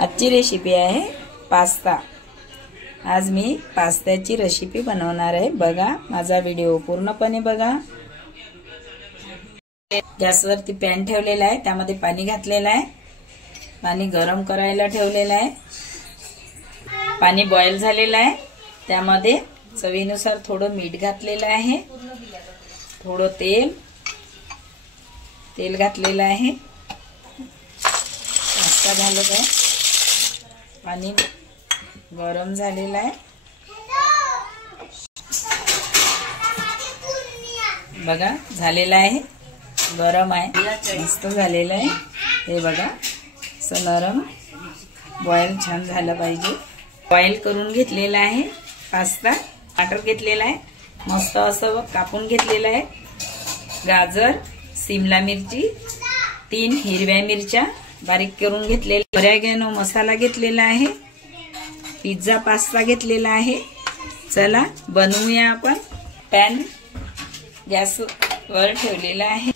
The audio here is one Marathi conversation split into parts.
आजची रेसिपी आहे पास्ता। आज मी पास्त्याची रेसिपी बनवणार आहे। बघा माझा व्हिडिओ पूर्णपणे बघा। गॅसवरती पॅन ठेवलेला आहे, त्यामध्ये पाणी घातलेलं आहे। पाणी गरम करायला ठेवलेलं आहे। पाणी बॉईल झालेलं आहे, त्यामध्ये चवीनुसार थोडं मीठ घातलेलं आहे, थोडं तेल घातलेलं आहे। पास्ता घालत आहे, पाणी गरम झालेलं आहे। बघा झालेलं आहे, गरम आहे, मस्त झालेलं आहे। हे बघा असं नरम बॉईल छान झालं पाहिजे। बॉईल करून घेतलेला आहे पास्ता। टमाटर घेतलेला आहे, मस्त असं कापून घेतलेलं आहे। गाजर, शिमला मिरची, 3 हिरव्या मिरच्या बारीक करून घेतलेल्या। ऑरेगॅनो मसाला घेतलेला आहे। पिझ्झा पास्ता घेतलेला आहे। चला बनवूया आपण। पॅन गॅसवर ठेवलेला आहे।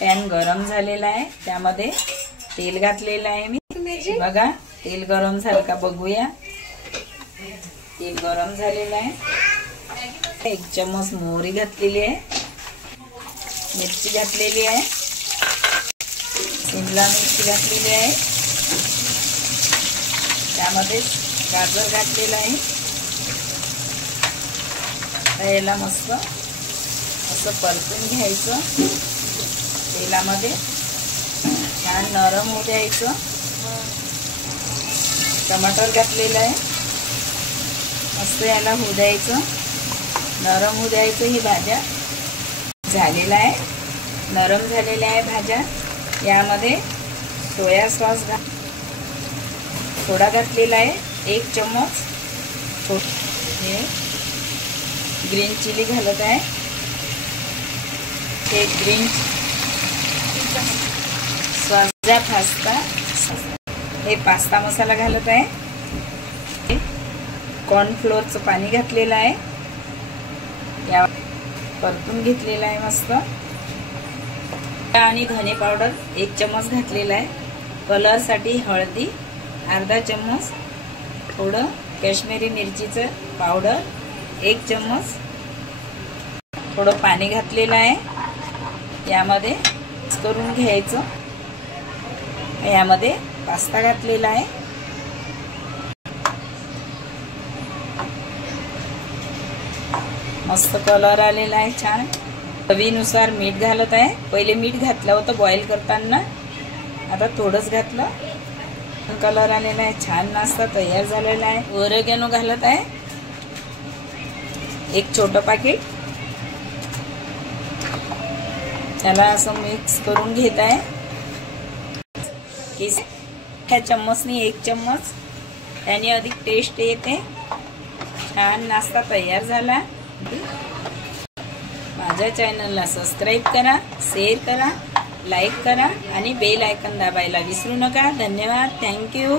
पॅन गरम झालेला आहे, त्यामध्ये तेल घातलेलं आहे मी। बघा तेल गरम झालं का बघूया। तेल गरम झालेलं आहे। 1 चम्मच मोहरी घातलेली आहे, मिरची घातलेली आहे, शिमला मिरची घातलेली आहे, त्यामध्ये गाजर घातलेलं आहे। याला मस्त असं परतून घ्यायचं तेलामध्ये, छान नरम होऊ द्यायचं। टमाटर घातलेलं आहे, मस्त याला होऊ द्यायचं, नरम होऊ द्यायचं। ही भाज्या झालेला आहे, नरम झालेल्या आहे भाज्या। यामध्ये सोया सॉस थोडा घातलेला आहे, 1 चम्मच। हे ग्रीन चिली घालत आहे, हे ग्रीन स्वाजा पास्ता, हे पास्ता मसाला घालत आहे। कॉर्नफ्लोअरचं पाणी घातलेलं आहे, या परतून घेतलेलं आहे मस्त। आणि धने पावडर 1 चम्मच घातलेला आहे। कलर साठी हळदी अर्धा चम्मच, थोडं काश्मीरी मिरचीचं पावडर 1 चम्मच, थोडं पाणी घातलेलं आहे। यामध्ये मिक्स करून घ्यायचं। यामध्ये पास्ता घातलेला आहे। मस्त कलर आलेला आहे छान। चवीनुसार मीठ घालत आहे। पहिले मीठ घातलं होतं बॉईल करताना, आता थोडंच घातलं। कलर आलेला आहे छान। नाश्ता तयार झालेला आहे। ऑरेगॅनो घालत आहे, 1 छोटं पाकिट। त्याला असं मिक्स करून घेत आहे। ह्या चम्मचनी 1 चम्मच, त्याने अधिक टेस्ट येते। छान नाश्ता तयार झाला। माझ्या चॅनलला सबस्क्राईब करा, शेअर करा, लाईक करा आणि बेल आयकॉन दाबायला विसरू नका। धन्यवाद, थँक्यू।